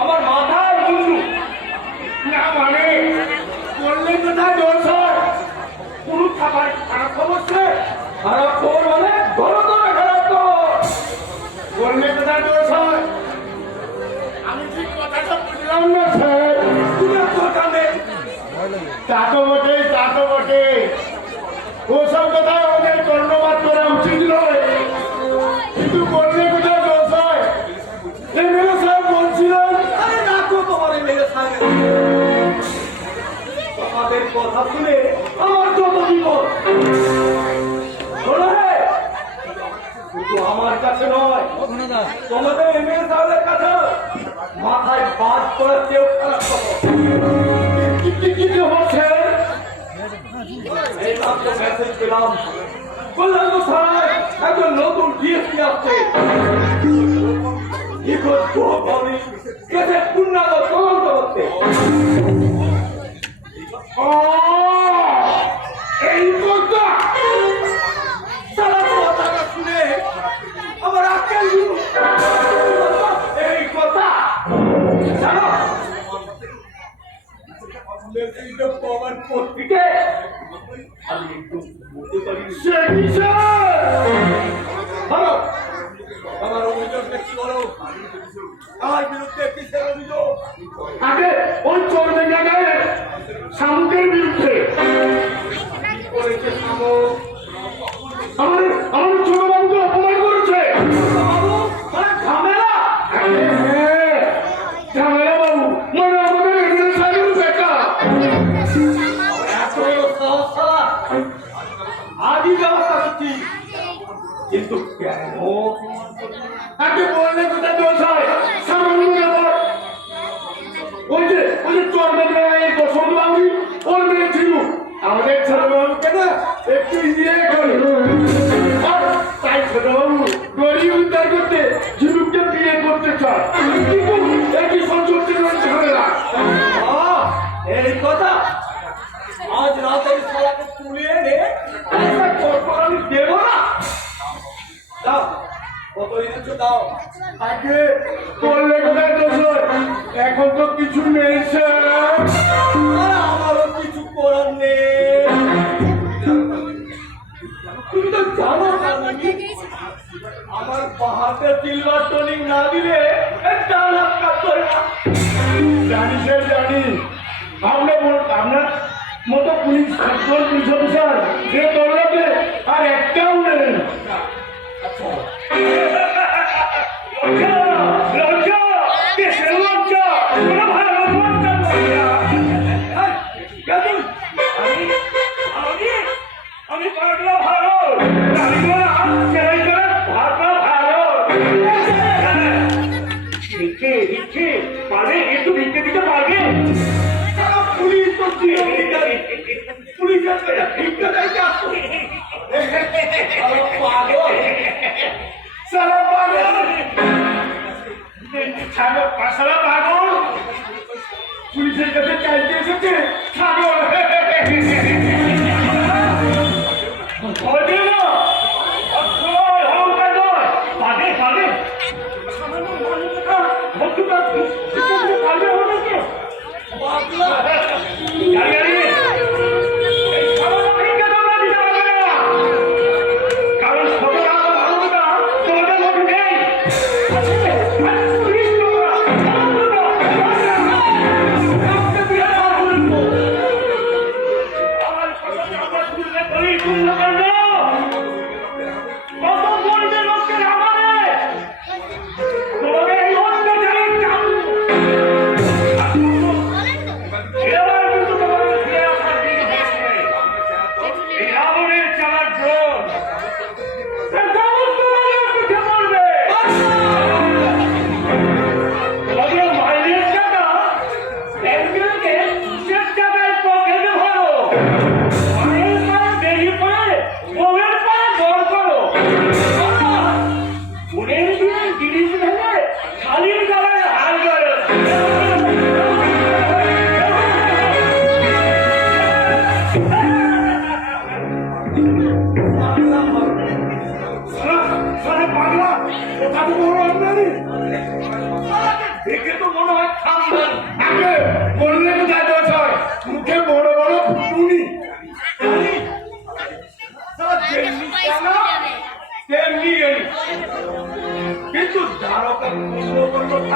আমার মুন্ডু না মানে বললে কোথায় জোর স্যার কোনো খারাপ খারাপ খবর মানে আমি কথা বটে বটে ওসব কথা আমাদের কর্ণপাত করা উচিত নয়। কিন্তু করলে কথা শুনে আমার যত আমার কাছে নয়, তোমাদের মাথায় বাদ করার কেউ খারাপ কি হচ্ছে? এই মাত্র নতুন ডিএসপি আসছে। নিখোঁজ গৃহকর্মী করতে। É. শামুকের বিরুদ্ধে। আমাদের আমাদের ছোট বাবুকে অপমান করেছে। মানে ঝামেলা। ঝামেলা বাবু। মানে আমাদের এমএলএ সাহেবের বেটা। ব্যবস্থা কিন্তু কেন? আগে তুলে আমি দেব না। দাও, কত এনেছো, দাও। আগে দোষ এখন তো কিছু নেই, স্যার। আমারও কিছু করার নেই। তুমি তো জানো আমার বাহাতে সিলভার টনিক না দিলে না। জানি বল- আপনার মতো পুলিশ একজন পুলিশ অফিসার যে দৌড়াবে আর একটাও নেই। আমি লজ্জা দেশের আরে পাগল সারা পাগল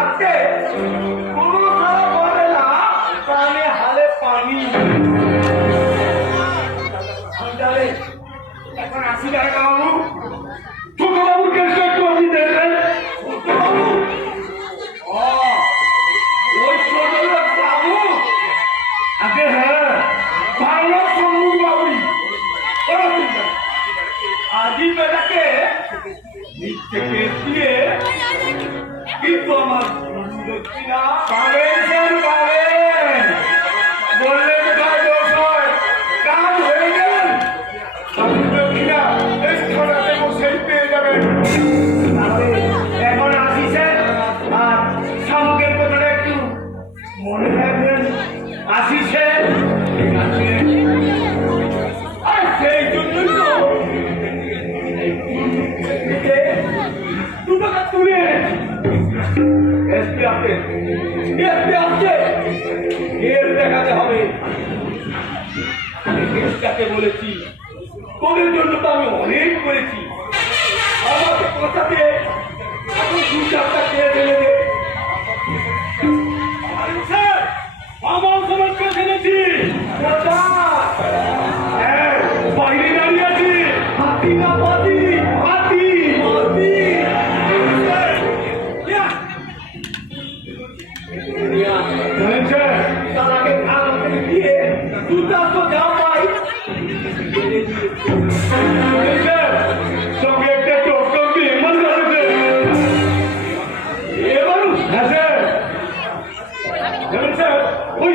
Yeah. দেখাতে হবে। কেসটাকে বলেছি। তোদের জন্য তো আমি অনেক করেছি। আমার কথাতে এখন দু চারটা কেস এনে আমার সমাজ বাইরে দাঁড়িয়ে আছি। হাতি না পাতি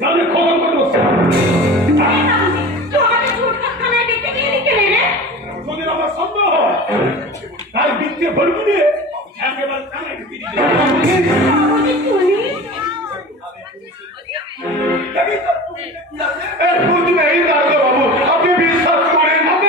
যাদের খবর করে বসছে যদি আমার সম্ভব হয় তার বৃত্তে ভরবি দিয়ে একেবারে কানায় ঢুকি বাবু আপনি বিশ্বাস করেন আপনি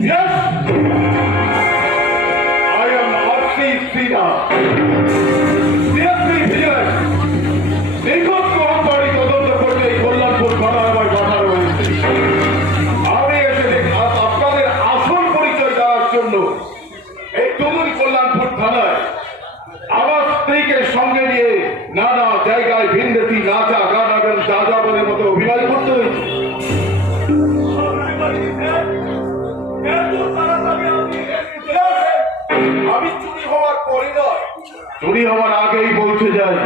Yeah. চুরি হওয়ার আগেই পৌঁছে যায়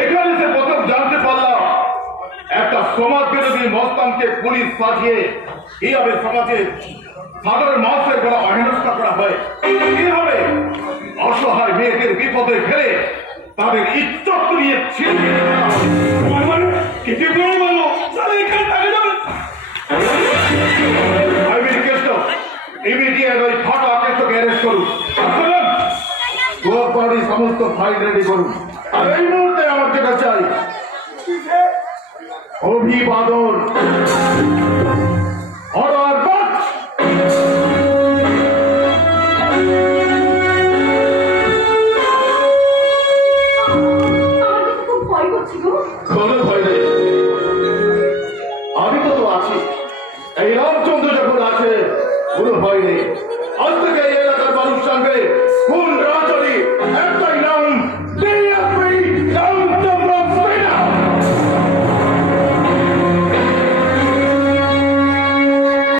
এখানে প্রথম জানতে পারলাম, একটা সমাজ বিরোধী মস্তানকে পুলিশ সাজিয়ে কীভাবে সমাজের সাধারণ মানুষের গলা অহেনস্থা করা হয়, কীভাবে অসহায় মেয়েদের বিপদে ফেলে তাদের ইজ্জত নিয়ে হয়। সমস্ত ফাইল রেডি করুন। আর এই মুহূর্তে আমার যেটা চাই অভিবাদন। অর্ডার আমি তো তো আছি। এই রামচন্দ্র যখন আছে কোনো ভয় নেই। আজ থেকে এই এলাকার মানুষ কোন রাজনী নাম